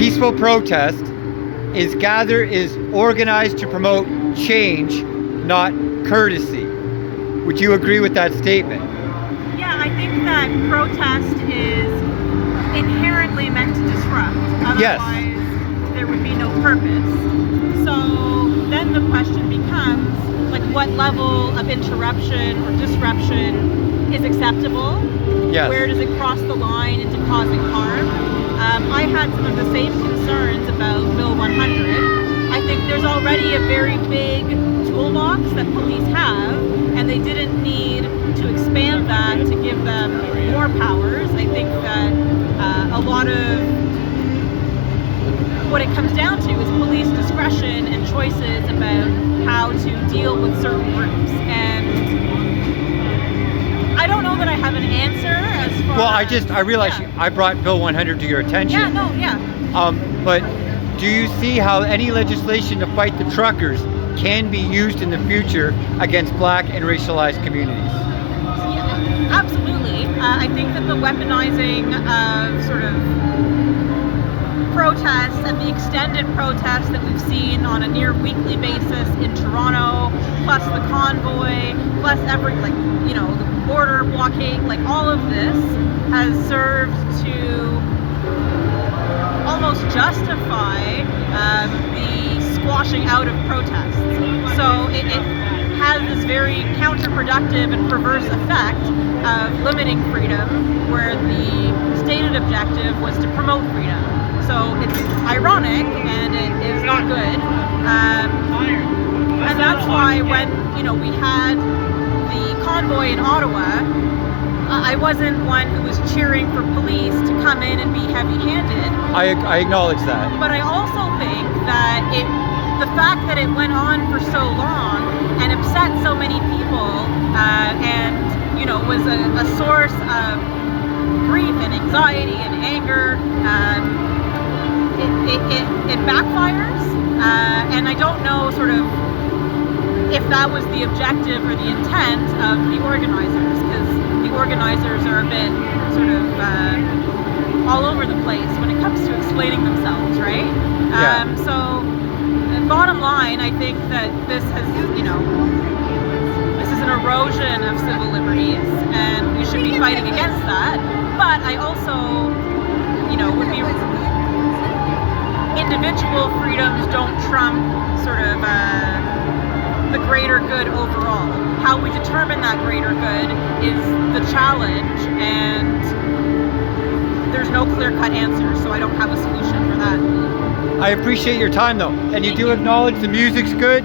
peaceful protest is organized to promote change, not courtesy. Would you agree with that statement? Yeah, I think that protest is inherently meant to disrupt. Otherwise, Yes. there would be no purpose. So then the question becomes, like, what level of interruption or disruption is acceptable? Yes. Where does it cross the line into causing harm? I had some of the same concerns about Bill 100. I think there's already a very big toolbox that police have, and they didn't need to expand that to give them more powers. I think that a lot of what it comes down to is police discretion and choices about how to deal with certain groups. And I don't know that I have an answer as far Well, as... I realized I brought Bill 100 to your attention. Yeah, no, yeah. But do you see how any legislation to fight the truckers can be used in the future against black and racialized communities? Yeah, absolutely. I think that the weaponizing of sort of protests and the extended protests that we've seen on a near weekly basis in Toronto, plus the Convoy, plus the border blockade, like all of this has served to almost justify the squashing out of protests. So it has this very counterproductive and perverse effect of limiting freedom, where the stated objective was to promote freedom. So it's ironic and it is not good. And that's why when we had the convoy in Ottawa, I wasn't one who was cheering for police to come in and be heavy-handed. I acknowledge that. But I also think that the fact that it went on for so long and upset so many people, and was a source of grief and anxiety and anger, it backfires. And I don't know sort of if that was the objective or the intent of the organizers, because the organizers are a bit sort of all over the place when it comes to explaining themselves, right? Yeah. So bottom line, I think that this has, this is an erosion of civil liberties, and we should be fighting against that. But I also, would be individual freedoms don't trump sort of the greater good overall. How we determine that greater good is the challenge, and there's no clear-cut answer, so I don't have a solution for that. I appreciate your time though, and you do acknowledge the music's good.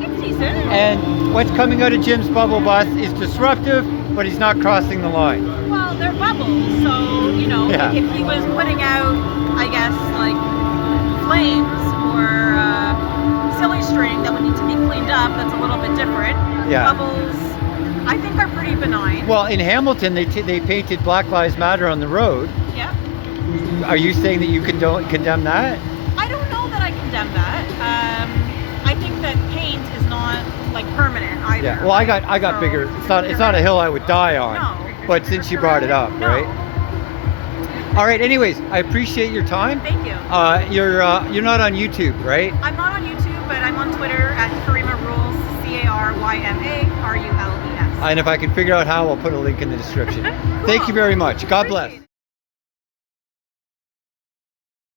It's decent. And what's coming out of Jim's bubble bus is disruptive, but he's not crossing the line. Well, they're bubbles, so Yeah. if he was putting out, I guess, like flames or silly string that would need to be cleaned up, that's a little bit different. Yeah. Bubbles, I think, are pretty benign. Well, in Hamilton, they painted Black Lives Matter on the road. Yeah. Are you saying that you condemn that? I don't know that I condemn that. I think that paint is not like permanent either. Yeah. Well, I got bigger. It's not a hill I would die on. No. But since you brought it up, No. right? All right. Anyways, I appreciate your time. Thank you. You're not on YouTube, right? I'm not on YouTube, but I'm on Twitter at Caryma Rules, CarymaRules. And if I can figure out how, I'll put a link in the description. Cool. Thank you very much. God bless. Appreciate it.